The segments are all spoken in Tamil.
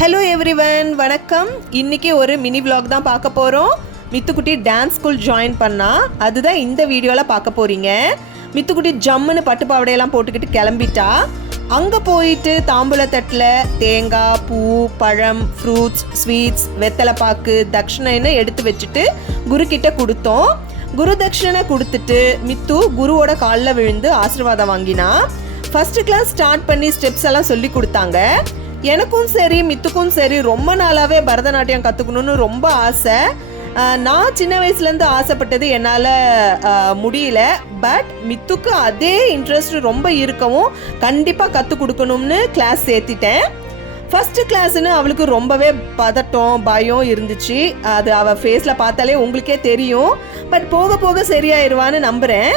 ஹலோ எவ்ரிவன், வணக்கம். இன்றைக்கி ஒரு மினி விலாக் தான் பார்க்க போகிறோம். மித்துக்குட்டி டான்ஸ் ஸ்கூல் ஜாயின் பண்ணா, அதுதான் இந்த வீடியோவில் பார்க்க போகிறீங்க. மித்துக்குட்டி ஜம்முன்னு பட்டு பாவடையெல்லாம் போட்டுக்கிட்டு கிளம்பிட்டா. அங்கே போயிட்டு தாம்பூலத்தட்டில் தேங்காய், பூ, பழம், ஃப்ரூட்ஸ், ஸ்வீட்ஸ், வெத்தலைப்பாக்கு, தட்சிணைன்னு எடுத்து வச்சுட்டு குருக்கிட்ட கொடுத்தோம். குரு தட்சிணை கொடுத்துட்டு மித்து குருவோட காலில் விழுந்து ஆசீர்வாதம் வாங்கினா. ஃபஸ்ட்டு கிளாஸ் ஸ்டார்ட் பண்ணி ஸ்டெப்ஸ் எல்லாம் சொல்லி கொடுத்தாங்க. எனக்கும் சரி மித்துக்கும் சரி ரொம்ப நாளாகவே பரதநாட்டியம் கற்றுக்கணுன்னு ரொம்ப ஆசை. நான் சின்ன வயசுலேருந்து ஆசைப்பட்டது என்னால் முடியல. பட் மித்துக்கு அதே இன்ட்ரெஸ்ட் ரொம்ப இருக்கவும் கண்டிப்பாக கற்றுக் கொடுக்கணும்னு கிளாஸ் சேர்த்திட்டேன். ஃபஸ்ட்டு கிளாஸ்ன்னு அவளுக்கு ரொம்பவே பதட்டம், பயம் இருந்துச்சு. அது அவள் ஃபேஸில் பார்த்தாலே உங்களுக்கே தெரியும். பட் போக போக சரியாயிருவான்னு நம்புகிறேன்.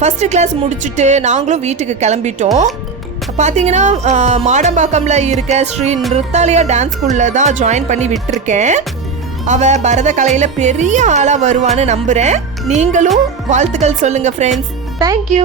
ஃபஸ்ட்டு கிளாஸ் முடிச்சுட்டு நாங்களும் வீட்டுக்கு கிளம்பிட்டோம். பார்த்தீங்கன்னா மாடம்பாக்கமில் இருக்க ஸ்ரீ நிருத்தாலயா டான்ஸ் ஸ்கூலில் தான் ஜாயின் பண்ணி விட்டுருக்கேன். அவள் பரத கலையில் பெரிய ஆளாக வருவான்னு நம்புகிறேன். நீங்களும் வாழ்த்துக்கள் சொல்லுங்கள் ஃப்ரெண்ட்ஸ். தேங்க்யூ.